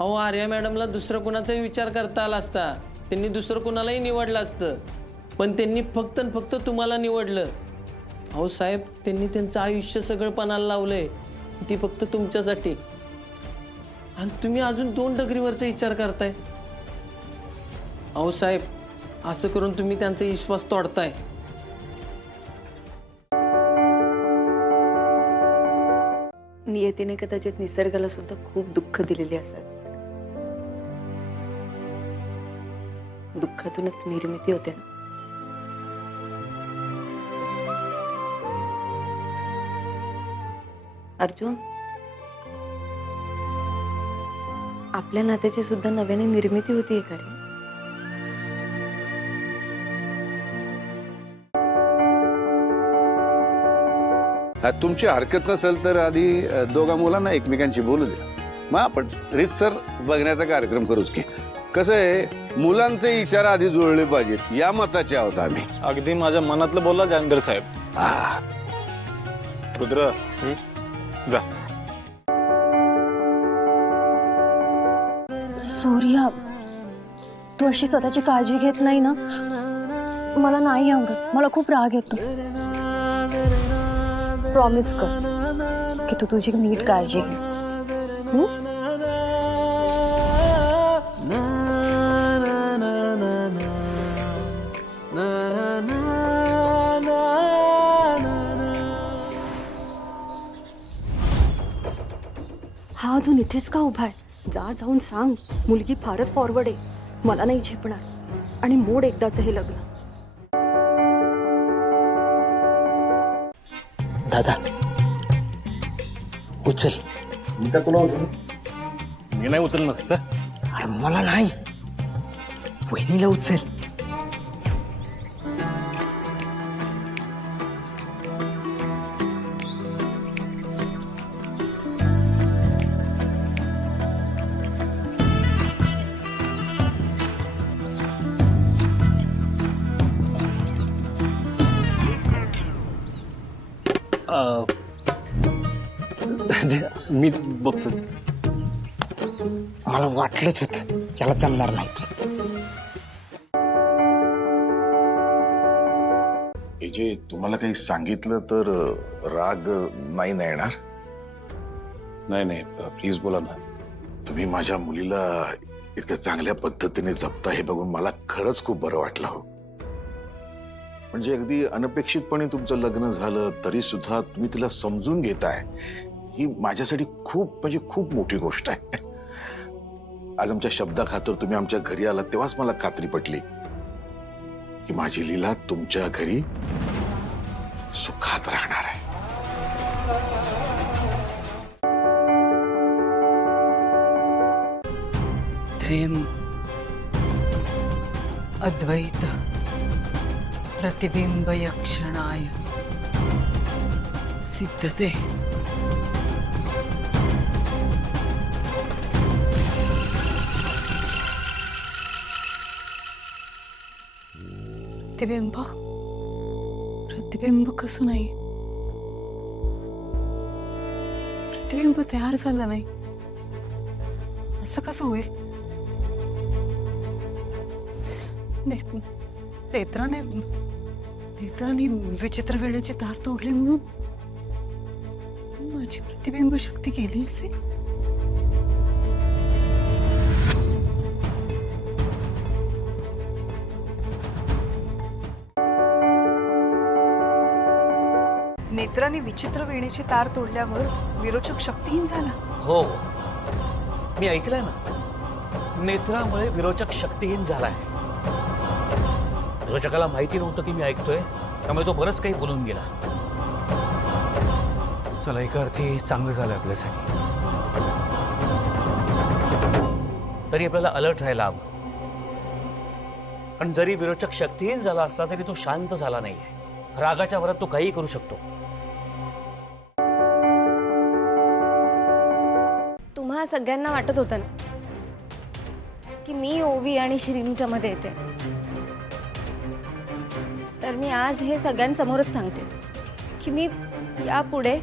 अहो आर्या मॅडमला दुसरं कुणाचाही विचार करता आला असता, त्यांनी दुसरं कुणालाही निवडलं असतं, पण त्यांनी फक्त आणि फक्त तुम्हाला निवडलं. अहो साहेब, त्यांनी त्यांचं आयुष्य सगळं पणाला लावलंय, ती फक्त तुमच्यासाठी. आणि तुम्ही अजून 2 डिग्रीवरचा विचार करताय. अहो साहेब, असं करून तुम्ही त्यांचा विश्वास तोडताय. नियतीने कदाचित निसर्गाला सुद्धा खूप दुःख दिलेले असत. दुःखातूनच निर्मिती होते ना. अर्जुन, आपल्या नात्याची सुद्धा नव्याने निर्मिती होतीये का रे? तुमची हरकत नसेल तर आधी दोघा मुलांना एकमेकांशी बोलू द्या, मग आपण रीतसर बघण्याचा कार्यक्रम करूच की. कसं आहे, मुलांचे विचार आधी जुळले पाहिजेत या मताचे आहोत आम्ही. अगदी माझ्या मनातलं बोलला जांगर साहेब. रुद्र जा. सूर्या, तू अशी स्वतःची काळजी घेत नाही ना, मला नाही आवडत. मला खूप राग येतो. प्रॉमिस कर की तू तुझी नीट काळजी घे. हा अजून इथेच का उभा आहे? जा, जाऊन सांग, मुलगी फारच फॉरवर्ड आहे, मला नाही झेपणार, आणि मोड एकदाच हे लग्न. दादा उचल. मी का तुला उचल? मी नाही उचलणार. अरे मला नाही, वहिनीला उचल. मी बघतो. मला वाटलंच होतं याला जमणार नाही. हे जे तुम्हाला काही सांगितलं तर राग नाही ना येणार? नाही नाही, प्लीज बोला ना. तुम्ही माझ्या मुलीला इतक्या चांगल्या पद्धतीने जपता हे बघून मला खरंच खूप बरं वाटलं हो. म्हणजे अगदी अनपेक्षितपणे तुमचं लग्न झालं तरी सुद्धा तुम्ही तिला समजून घेताय, ही माझ्यासाठी खूप मोठी गोष्ट आहे. आज आमच्या शब्दाखातर तुम्ही आमच्या घरी आलात तेव्हाच मला खात्री पटली की माझी लीला तुमच्या घरी सुखात राहणार आहे. प्रेम, अद्वैत, प्रतिबिंब यक्षणाय सिद्धते. प्रतिबिंब, प्रतिबिंब कसं नाही? प्रतिबिंब तयार झालं नाही, असं कसं होईल? नेत्राने विचित्र वेळेची तार तोडली म्हणून माझी प्रतिबिंब शक्ती गेली असेल. नेत्राने विचित्र वेणीची तार तोडल्यावर विरोचक शक्तीहीन झाला. हो, मी ऐकलंय ना, नेत्रामुळे विरोचक शक्तीहीन झालाय. विरोचकाला माहिती नव्हतं की मी ऐकतोय, त्यामुळे तो बरंच काही बोलून गेला. चला, एका अर्थी चांगलं झालं आपल्यासाठी. तरी आपल्याला अलर्ट राहायला हवं. पण जरी विरोचक शक्तीहीन झाला असला तरी तो शांत झाला नाहीये. रागाच्या भरात तो काही करू शकतो. तुम्हा सगळ्यांना वाटत होतं ना की मी ओवी आणि श्रीनूच्या मध्ये येते, तर मी आज हे सगळ्यांसमोरच सांगते की मी यापुढे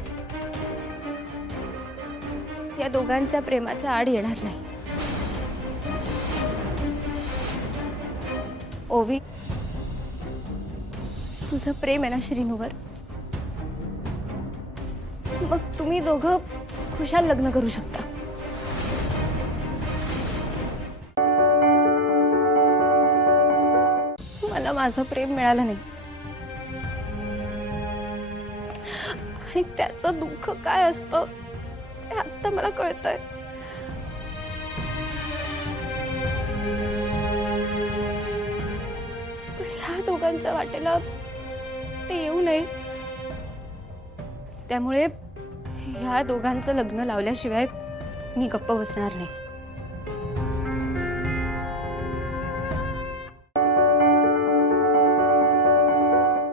या दोघांच्या प्रेमाच्या आड येणार नाही. ओवी, तुझं प्रेम आहे ना श्रीनूवर, मग तुम्ही दोघं खुशाल लग्न करू शकता. मला माझं प्रेम मिळालं नाही आणि त्याचं दुःख काय असतं ते आता मला कळतंय. पण ह्या दोघांच्या वाटेला ते येऊ नये, त्यामुळे ह्या दोघांचं लग्न लावल्याशिवाय मी गप्प बसणार नाही.